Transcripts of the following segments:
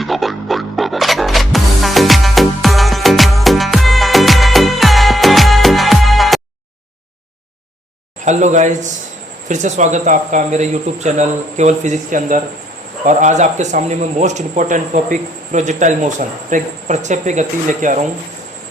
Hello guys, फिर से स्वागत है आपका मेरे यूट्यूब चैनल केवल फिजिक्स के अंदर। और आज आपके सामने में most important topic projectile motion, प्रक्षेप्य गति लेके आ रहा हूँ,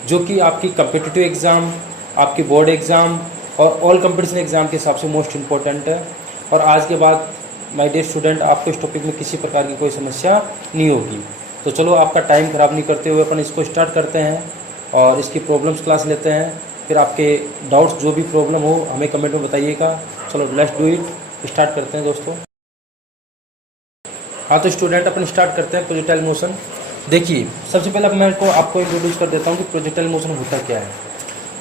जो कि आपकी कम्पिटिटिव एग्ज़ाम, आपकी बोर्ड एग्ज़ाम और ऑल कंपटीशन एग्ज़ाम के हिसाब से मोस्ट इम्पोर्टेंट है। और आज के बाद माय डियर स्टूडेंट, आपको इस टॉपिक में किसी प्रकार की कोई समस्या नहीं होगी। तो चलो आपका टाइम ख़राब नहीं करते हुए अपन इसको स्टार्ट करते हैं और इसकी प्रॉब्लम्स क्लास लेते हैं। फिर आपके डाउट्स जो भी प्रॉब्लम हो हमें कमेंट में बताइएगा। चलो लेट्स डू इट, स्टार्ट करते हैं दोस्तों। हाँ तो स्टूडेंट, अपन स्टार्ट करते हैं प्रोजेक्टाइल मोशन। देखिए, सबसे पहले मैं आपको इंट्रोड्यूस कर देता हूँ कि प्रोजेक्टाइल मोशन होता क्या है।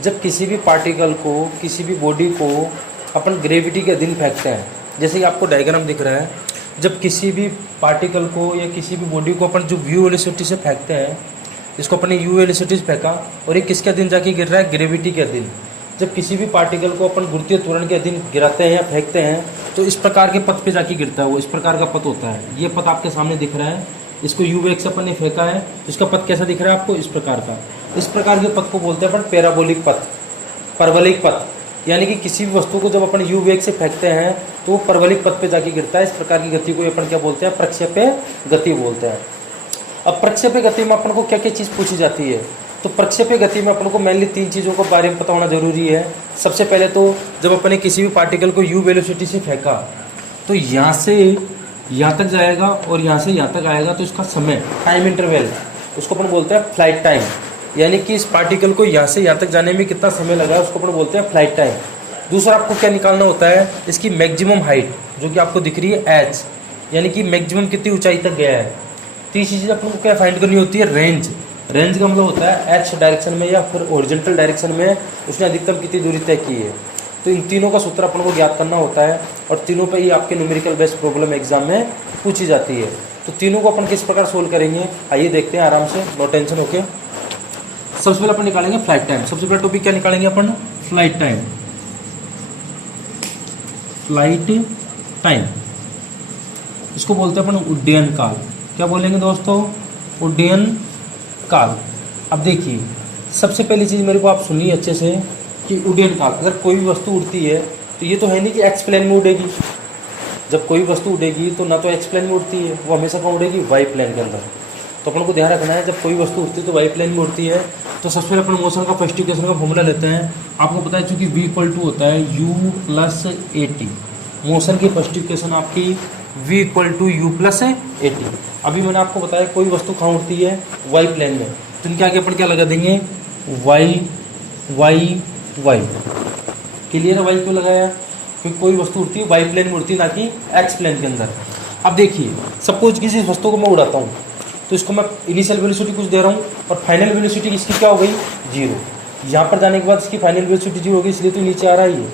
जब किसी भी पार्टिकल को, किसी भी बॉडी को अपन ग्रेविटी के अधीन फेंकते हैं, जैसे कि आपको डायग्राम दिख रहा है, जब किसी भी पार्टिकल को या किसी भी बॉडी को अपन जो व्यू वेलोसिटी से फेंकते हैं, इसको अपने यू वेलोसिटी से फेंका और ये किसके अधीन जाके गिर रहा है, ग्रेविटी के अधीन। जब किसी भी पार्टिकल को अपन गुरुत्वीय त्वरण के अधीन गिराते हैं या फेंकते हैं तो इस प्रकार के पथ पे जाके गिरता है, वो इस प्रकार का पथ होता है। ये पथ आपके सामने दिख रहा है, इसको यू वेग से अपन ने फेंका है, इसका पथ कैसा दिख रहा है आपको, इस प्रकार का। इस प्रकार के पथ को बोलते हैं अपन पैराबोलिक पथ, परवलिक पथ। यानी कि किसी भी वस्तु को जब अपन यू वेग से फेंकते हैं तो वो परवलिक पथ पे जाके गिरता है। इस प्रकार की गति को अपन क्या बोलते हैं, प्रक्षेप्य गति बोलते हैं। अब प्रक्षेप्य गति में अपन को क्या क्या चीज़ पूछी जाती है, तो प्रक्षेप्य गति में अपन को मेनली 3 चीज़ों के बारे में पता होना जरूरी है। सबसे पहले तो जब अपन ने किसी भी पार्टिकल को यू वेलोसिटी से फेंका तो यहाँ से यहाँ तक जाएगा और यहाँ से यहाँ तक आएगा, तो इसका समय, टाइम इंटरवल, उसको अपन बोलते हैं फ्लाइट टाइम। यानी कि इस पार्टिकल को यहाँ से यहाँ तक जाने में कितना समय लगा है, उसको अपन बोलते हैं फ्लाइट टाइम। दूसरा आपको क्या निकालना होता है, इसकी मैक्सिमम हाइट, जो कि आपको दिख रही है एच, यानी कि मैक्सिमम कितनी ऊंचाई तक गया है। तीसरी चीज़ अपन को क्या फाइंड करनी होती है, रेंज। रेंज का मतलब होता है एच डायरेक्शन में या फिर ओरिजेंटल डायरेक्शन में उसने अधिकतम कितनी दूरी तय की है। तो इन तीनों का सूत्र अपन को ज्ञात करना होता है और तीनों पे ही आपके न्यूमेरिकल बेस्ड प्रॉब्लम एग्जाम में पूछी जाती है। तो तीनों को अपन किस प्रकार सोल्व करेंगे, आइए देखते हैं आराम से, नो टेंशन। ओके, सबसे पहले अपन निकालेंगे फ्लाइट टाइम। सबसे पहले टॉपिक क्या निकालेंगे अपन, फ्लाइट टाइम। फ्लाइट टाइम इसको बोलते हैं अपन उड्डयन काल। क्या बोलेंगे दोस्तों, उड्डयन काल। अब देखिए, सबसे पहली चीज़ मेरे को आप सुनिए अच्छे से कि उड्डयन काल, अगर कोई भी वस्तु उड़ती है तो ये तो है नहीं कि एक्स प्लेन में उड़ेगी। जब कोई वस्तु उड़ेगी तो ना तो एक्स प्लेन में उड़ती है, वो हमेशा कहाँ उड़ेगी, वाई प्लेन के अंदर। तो अपन को ध्यान रखना है, जब कोई वस्तु उड़ती है तो वाई प्लेन में उड़ती है। तो सबसे पहले अपन मोशन का फर्स्ट इक्वेशन का फॉर्मूला लेते हैं। आपको पता है चूँकि v = होता है u + at। मोशन की फर्स्ट इक्वेशन आपकी v = u + at। अभी मैंने आपको बताया कोई वस्तु कहाँ उड़ती है, वाई प्लेन में, तो इनके आगे अपन क्या लगा देंगे, वाई वाई वाई। क्लियर है, वाई क्यों लगाया, क्योंकि कोई वस्तु उड़ती है वाई प्लेन में उड़ती है, ना कि एक्स प्लेन के अंदर। अब देखिए, सपोज किसी वस्तु को मैं उड़ाता हूँ तो इसको मैं इनिशियल वेलोसिटी कुछ दे रहा हूँ और फाइनल वेलोसिटी इसकी क्या हो गई, 0। यहाँ पर जाने के बाद इसकी फाइनल वेलोसिटी 0 हो गई, इसलिए तो नीचे आ रहा है ये।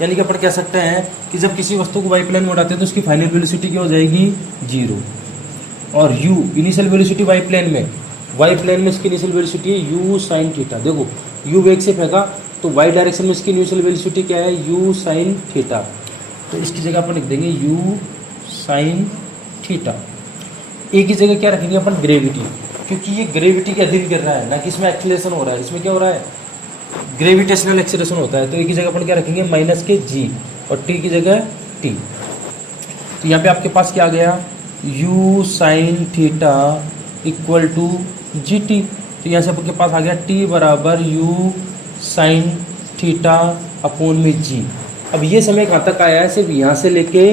यानी कि अपन कह सकते हैं कि जब किसी वस्तु को वाई प्लेन में उड़ाते हैं तो उसकी फाइनल वेलोसिटी क्या हो जाएगी, 0। और u initial velocity Y plane में, वाई प्लेन में इसकी इनिशियल वेलोसिटी है u sin थीटा। देखो, u वेग से फेंका तो वाई डायरेक्शन में इसकी इनिशियल वेलोसिटी क्या है, u sin थीटा। तो इसकी जगह अपन लिख देंगे u sin थीटा। एक ही जगह क्या रखेंगे अपन, ग्रेविटी, क्योंकि ये ग्रेविटी के अधीन गिर रहा है, ना कि इसमें एक्सीलरेशन हो रहा है। इसमें क्या हो रहा है, ग्रेविटेशनल एक्सीलरेशन होता है। तो एक ही जगह अपन क्या रखेंगे, -g और t की जगह t। तो यहाँ पे आपके पास क्या आ गया, u sin थीटा = gt। तो यहाँ से आपके पास आ गया t = u sin theta / g। अब ये समय कहाँ तक आया है, सिर्फ यहाँ से लेके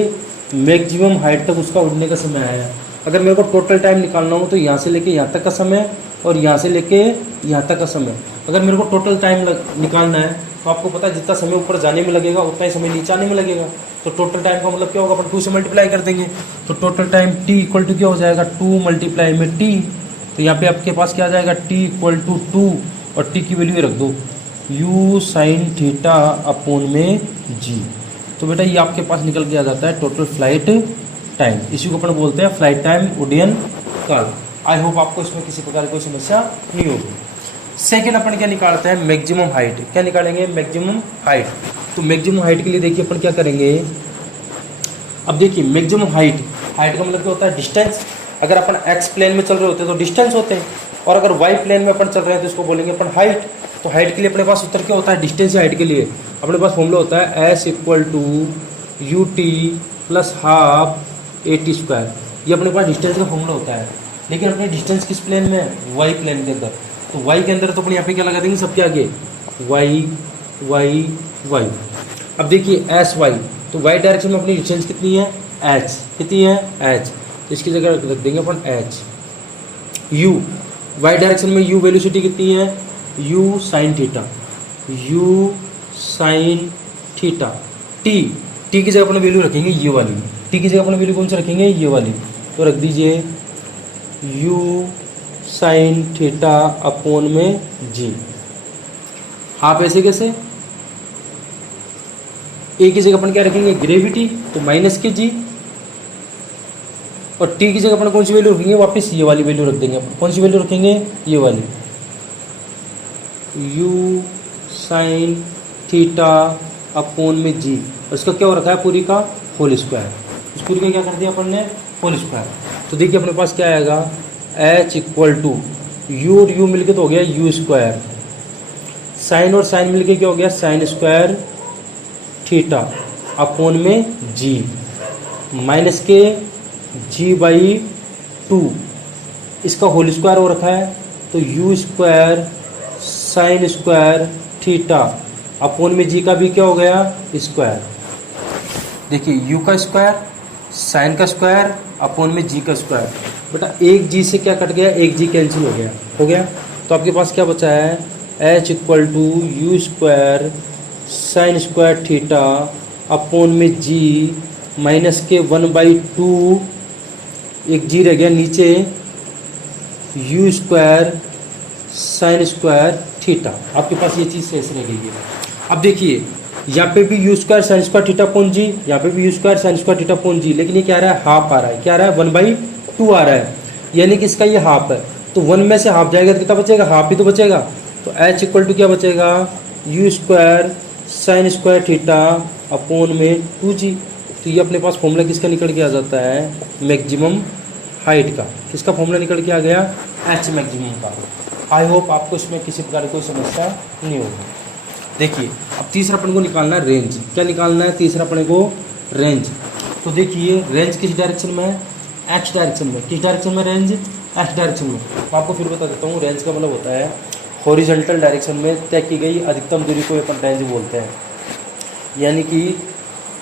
मैक्सिमम हाइट तक उसका उड़ने का समय आया है। अगर मेरे को टोटल टाइम निकालना हो तो यहाँ से लेके यहाँ तक का समय और यहाँ से लेके यहाँ तक का समय। अगर मेरे को टोटल टाइम निकालना है तो आपको पता है जितना समय ऊपर जाने में लगेगा उतना ही समय नीचे आने में लगेगा। तो टोटल टाइम का मतलब क्या होगा, अपन 2 से मल्टीप्लाई कर देंगे। तो टोटल टाइम t = क्या हो जाएगा, 2 × t। तो यहाँ पे आपके पास क्या आ जाएगा, t = 2 और t की वैल्यू रख दो, u sin थीटा / g। तो बेटा ये आपके पास निकल के आ जाता है टोटल फ्लाइट टाइम। इसी को अपन बोलते हैं फ्लाइट टाइम, उड्डयन काल। आई होप आपको इसमें किसी प्रकार की कोई समस्या नहीं होगी। सेकेंड अपन क्या निकालते हैं, मैक्सिमम हाइट। क्या निकालेंगे, मैक्सिमम हाइट। तो मैक्सिमम हाइट के लिए देखिए अपन क्या करेंगे, अब देखिए मैक्सिमम हाइट, हाइट का मतलब क्या होता है, डिस्टेंस। अगर अपन एक्स प्लेन में चल रहे होते हैं तो डिस्टेंस होते हैं, और अगर वाई प्लेन में अपन चल रहे हैं तो इसको बोलेंगे अपन हाइट। तो हाइट के लिए अपने पास उत्तर क्या होता है, डिस्टेंस या हाइट के लिए अपने पास फॉर्मूला होता है S equal to U T plus half A T square. ये अपने पास डिस्टेंस का फॉर्मूला होता है। लेकिन अपने डिस्टेंस किस प्लेन में है, वाई प्लेन के अंदर। तो वाई के अंदर तो अपन यहाँ पे क्या लगा देंगे, सबके आगे वाई वाई वाई। अब देखिए एस वाई, तो वाई डायरेक्शन में अपनी डिस्टेंस कितनी है, एच, कितनी है एच, तो इसकी जगह रख देंगे अपन एच। यू, वाई डायरेक्शन में यू वेलोसिटी कितनी है, you sine theta, you sine theta. T, T की जगह अपने वैल्यू रखेंगे ये वाली, टी की जगह अपने वैल्यू कौन सी रखेंगे, ये वाली। तो रख दीजिए यू साइन थीटा अपॉन में जी। हाफ ऐसे कैसे, ए की जगह अपन क्या रखेंगे, ग्रेविटी, तो माइनस के जी, और टी की जगह अपन कौन सी वैल्यू रखेंगे, वापस ये वाली वैल्यू रख देंगे अपन। कौन सी वैल्यू रखेंगे, ये वाली, यू साइन थीटा अपॉन में जी। और इसका क्या हो रखा है, पूरी का होल स्क्वायर। इस पूरी का क्या कर दिया अपन ने, होल स्क्वायर। तो देखिए अपने पास क्या आएगा, एच इक्वल टू यू और यू मिलके तो हो गया यू स्क्वायर, साइन और साइन मिलके क्या हो गया, साइन स्क्वायर थीटा अपॉन में जी, माइनस के जी बाई टू, इसका होल स्क्वायर हो रखा है, तो you square sine square theta upon में जी का भी क्या हो गया, स्क्वायर। देखिए यू का स्क्वायर, साइन का स्क्वायर अपॉन में जी का स्क्वायर। बेटा एक जी से क्या कट गया, एक जी कैंसिल हो गया। तो आपके पास क्या बचा है, H equal to U square sine square theta upon में जी माइनस के 1/2, एक जी रह गया नीचे, you square sine square theta. आपके पास ये चीज़ शेष रह गई है। अब देखिए यहाँ पे भी u square sine square theta upon g, यहाँ पे भी u square sine square theta upon g, लेकिन ये क्या आ रहा है, हाफ आ रहा है। क्या आ रहा है, 1/2 आ रहा है, यानी कि इसका ये हाफ है। तो 1 में से हाफ जाएगा तो कितना बचेगा, हाफ ही तो बचेगा। तो एच इक्वल टू क्या बचेगा, you square sine square theta upon में 2g। तो ये अपने पास फॉर्मूला किसका निकल के आ जाता है, मैक्सिमम हाइट का। किसका फॉर्मूला निकल के आ गया, एच मैक्सिमम का। आई होप आपको इसमें किसी प्रकार की कोई समस्या नहीं होगी। देखिए अब तीसरा अपन को निकालना है रेंज। क्या निकालना है, तीसरा अपने को रेंज। तो देखिए रेंज किस डायरेक्शन में है, एक्स डायरेक्शन में। किस डायरेक्शन में रेंज, एक्स डायरेक्शन में। मैं आपको फिर बता देता हूँ, रेंज का मतलब होता है हॉरिजॉन्टल डायरेक्शन में तय की गई अधिकतम दूरी को अपन रेंज बोलते हैं, यानी कि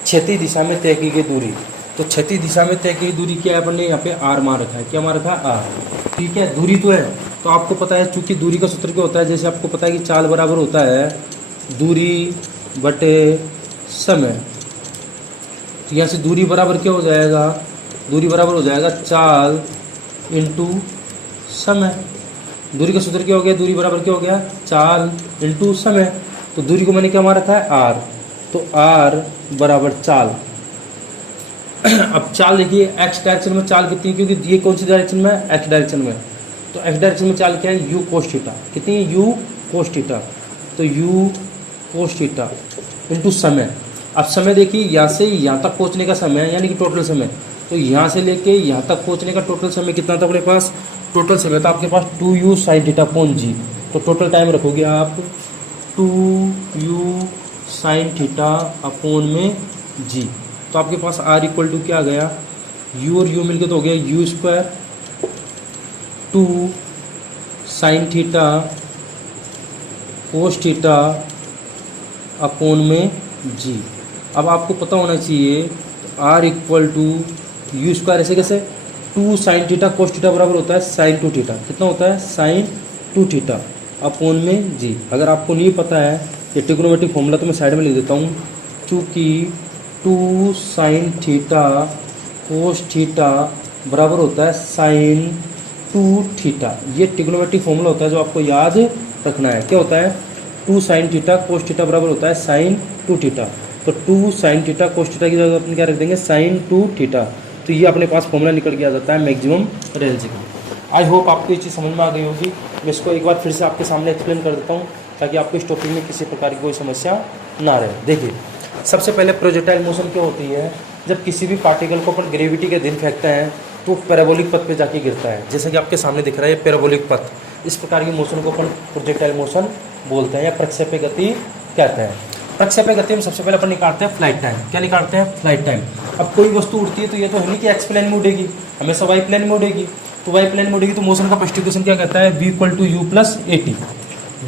क्षैतिज दिशा में तय की गई दूरी। तो क्षैतिज दिशा में तय की दूरी क्या है, अपन ने यहाँ पे आर मान रखा है। क्या मान रखा है, आर। ठीक है, दूरी तो है। तो आपको पता है चूंकि दूरी का सूत्र क्या होता है, जैसे आपको पता है कि चाल बराबर होता है दूरी बटे समय। तो यहाँ से दूरी बराबर क्या हो जाएगा, दूरी बराबर हो जाएगा चाल इंटू समय। दूरी का सूत्र क्या हो गया, दूरी बराबर क्या हो गया, चाल इंटू समय। तो दूरी को मैंने क्या मान रखा है, आर। तो आर बराबर चाल। अब चाल देखिए एक्स डायरेक्शन में चाल कितनी है, क्योंकि ये कौन सी डायरेक्शन में है, एक्स डायरेक्शन में। तो एक्स डायरेक्शन में चाल क्या है, यू कोस थीटा। कितनी है, यू कोस थीटा। तो यू कोस थीटा इंटू समय। अब समय देखिए यहाँ से यहाँ तक पहुँचने का समय यानी कि टोटल समय। तो यहाँ से लेके यहाँ तक पहुँचने का टोटल समय कितना था अपने पास, टोटल समय था आपके पास 2u साइन थीटा अपॉन जी। तो टोटल टाइम रखोगे आप 2u साइन थीटा अपॉन में जी। तो आपके पास r इक्वल टू क्या आ गया, u और u मिलकर तो हो गया U square 2 sine theta cos theta upon में जी। अब आपको पता होना चाहिए r equal to U square ऐसे कैसे, 2 साइन थीटा कोस थीटा बराबर होता है साइन 2 थीटा। कितना होता है, साइन 2 थीटा अपॉन में जी। अगर आपको नहीं पता है ये ट्रिग्नोमेट्रिक फॉर्मूला तो मैं साइड में लिख देता हूँ। चूँकि 2 साइन थीटा कोस थीटा बराबर होता है साइन 2 थीटा। ये ट्रिग्नोमेट्रिक फॉर्मूला होता है जो आपको याद रखना है। क्या होता है, 2 साइन थीटा कोस थीटा बराबर होता है साइन 2 थीटा। तो 2 साइन थीटा कोस थीटा की जगह अपन क्या रख देंगे, साइन 2 थीटा। तो ये अपने पास फॉर्मूला निकल के आ जाता है मैक्सिमम रेंज का। आई होप आपको ये चीज़ समझ में आ गई होगी। मैं इसको एक बार फिर से आपके सामने एक्सप्लेन कर देता हूँ ताकि आपको इस टॉपिक में किसी प्रकार की कोई समस्या ना रहे। देखिए सबसे पहले प्रोजेक्टाइल मोशन क्या होती है, जब किसी भी पार्टिकल को अपन ग्रेविटी के अधीन फेंकते हैं तो पैराबोलिक पथ पे जाके गिरता है। जैसे कि आपके सामने दिख रहा है पैराबोलिक पथ, इस प्रकार की मोशन को अपन प्रोजेक्टाइल मोशन बोलते हैं या प्रक्षेप्य गति कहते हैं। प्रक्षेप्य गति में सबसे पहले अपन निकालते हैं फ्लाइट टाइम। क्या निकालते हैं? Flight time. अब कोई वस्तु उड़ती है तो ये तो है नहीं कि एक्स प्लेन में उड़ेगी, हमेशा वाई प्लेन में उड़ेगी। तो वाई प्लेन में उड़ेगी तो मोशन का फर्स्ट इक्वेशन क्या कहता है? v = u+at,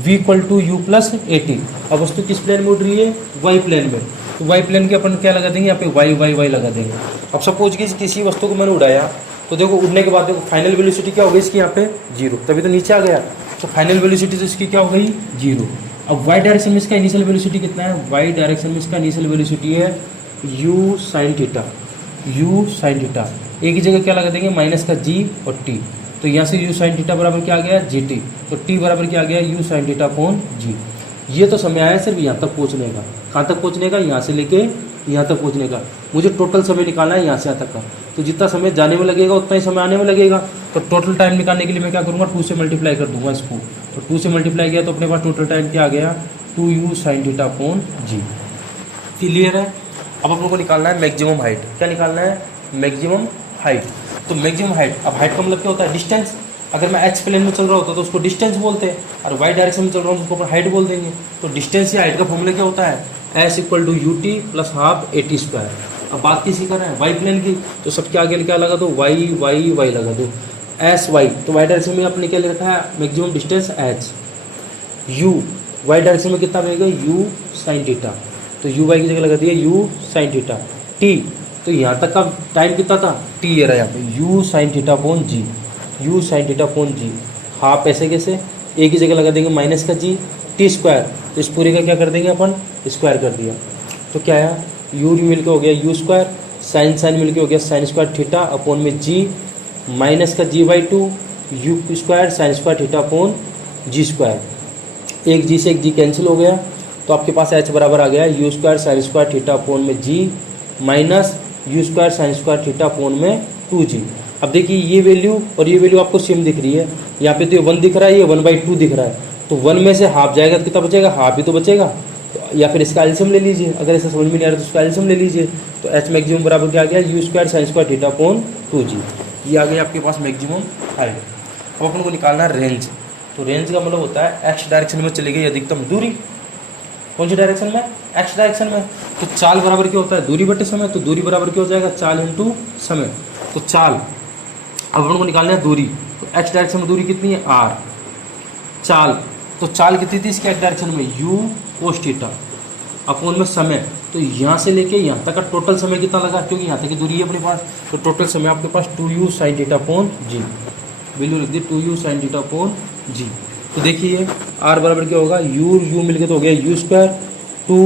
v = u+at। अब वस्तु किस प्लेन में उड़ रही है? वाई प्लेन में। तो वाई प्लेन के अपन क्या लगा देंगे? यहाँ पे वाई वाई वाई लगा देंगे। अब सपोज कि किसी वस्तु को मैंने उड़ाया तो देखो उड़ने के बाद देखो फाइनल वेलोसिटी क्या हो गई इसकी? यहाँ पे 0, तभी तो नीचे आ गया। तो फाइनल वेलोसिटी तो इसकी क्या हो गई? 0। अब वाई डायरेक्शन में इसका इनिशियल वेलोसिटी कितना है? वाई डायरेक्शन में इसका इनिशियल वेलोसिटी है u sin theta, u sin theta. एक ही जगह क्या लगा देंगे? माइनस का g और t। तो यहाँ से u sin थीटा बराबर क्या आ गया? gt। तो t बराबर क्या आ गया? u sin theta upon g। ये तो समय आया सिर्फ यहाँ तक पहुँचने का। कहाँ तक पहुँचने का? यहाँ से लेके यहाँ तक पहुँचने का। मुझे टोटल समय निकालना है यहाँ से यहाँ तक का। तो जितना समय जाने में लगेगा उतना ही समय आने में लगेगा। तो टोटल टाइम निकालने के लिए मैं क्या करूँगा? 2 से मल्टीप्लाई कर दूंगा इसको। तो 2 से मल्टीप्लाई किया तो अपने पास टोटल टाइम क्या आ गया? 2u sin theta upon g। Clear है? अब अपन को निकालना है मैक्सिमम हाइट। क्या निकालना है? Maximum height. तो मैक्सिमम हाइट, अब हाइट का मतलब क्या होता है? डिस्टेंस। अगर मैं एक्स प्लेन में चल रहा होता तो उसको डिस्टेंस बोलते हैं, और वाई डायरेक्शन में चल रहा हूँ तो उसको अपन हाइट बोल देंगे। तो डिस्टेंस या हाइट का फॉर्मूला क्या होता है? s = ut + ½ at²। अब बात किसी कर रहे हैं? वाई प्लेन की। तो सबके आगे क्या लगा दो? वाई वाई वाई लगा दो। एस वाई, तो वाई डायरेक्शन में आपने क्या लिखा है? Maximum distance h। u Y direction में कितना बनेगा? u sin theta. तो u वाई की जगह लगा दिया u sin थीटा। t, तो यहाँ तक का टाइम कितना था? t ये रहा यहाँ पे u sin theta upon g, u sin theta upon g। Half ऐसे कैसे? एक ही जगह लगा देंगे माइनस का g, t²। तो इस पूरे का क्या कर देंगे अपन? स्क्वायर कर दिया। तो क्या आया? u मिल के हो गया u², साइन साइन मिल के हो गया sin² थीटा अपॉन में g, माइनस का g/2 u² sin² theta upon g²। एक g से एक g कैंसिल हो गया तो आपके पास h बराबर आ गया u² sin² थीटा अपॉन में g minus u² sin² theta upon में 2g। अब देखिए ये वैल्यू और ये वैल्यू आपको सेम दिख रही है। यहाँ पे तो ये 1 दिख रहा है, ये 1/2 दिख रहा है। तो 1 में से हाफ जाएगा तो कितना बचेगा? हाफ ही तो बचेगा। तो या फिर इसका एलसीएम ले लीजिए, अगर ऐसा समझ में नहीं आ रहा तो इसका एलसीएम ले लीजिए। तो h मैक्सिमम बराबर क्या आ गया? u² sin² theta upon 2g। ये आ गया आपके पास मैक्सिमम हाइट। अब अपन को निकालना है रेंज। तो रेंज का मतलब होता है एक्स डायरेक्शन में चली गई अधिकतम दूरी। कौन सी डायरेक्शन में? एक्स डायरेक्शन में। तो चाल बराबर क्या होता है? दूरी बटे समय। तो दूरी बराबर क्या हो जाएगा? चाल इंटू समय। तो चाल, अब अपन को निकालना है दूरी। तो एक्स डायरेक्शन में दूरी कितनी है? r। चाल, तो चाल कितनी थी इसके एक्स डायरेक्शन में? u cos थीटा अपॉन में समय। तो यहाँ से लेके यहाँ तक का टोटल समय कितना लगा? क्योंकि यहाँ तक की दूरी है अपने पास। तो टोटल समय आपके पास 2u sin theta upon g। Value लिख दी 2u sin theta upon g। तो देखिए r बराबर क्या होगा? u मिलकर तो हो गया u², 2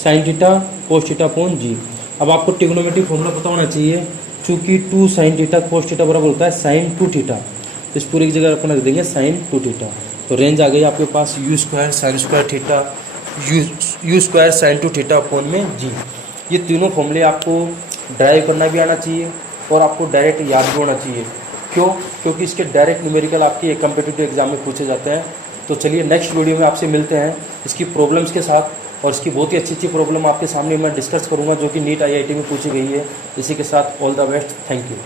sin theta cos theta upon g। अब आपको ट्रिग्नोमेट्रिक फॉर्मूला पता होना चाहिए। चूँकि 2 sin थीटा cos थीटा बराबर होता है sin 2 थीटा। तो इस पूरी की जगह अपन रख देंगे sin 2 थीटा। तो रेंज आ गई आपके पास u² sin² theta, u² sin 2 theta upon में g। ये तीनों फॉर्मूले आपको ड्राइव करना भी आना चाहिए और आपको डायरेक्ट याद भी होना चाहिए। क्यों? क्योंकि इसके डायरेक्ट न्यूमेरिकल आपके कम्पिटिटिव एग्जाम में पूछे जाते हैं। तो चलिए नेक्स्ट वीडियो में आपसे मिलते हैं इसकी प्रॉब्लम्स के साथ, और इसकी बहुत ही अच्छी अच्छी प्रॉब्लम आपके सामने मैं डिस्कस करूंगा जो कि नीट IIT में पूछी गई है। इसी के साथ all the best, thank you.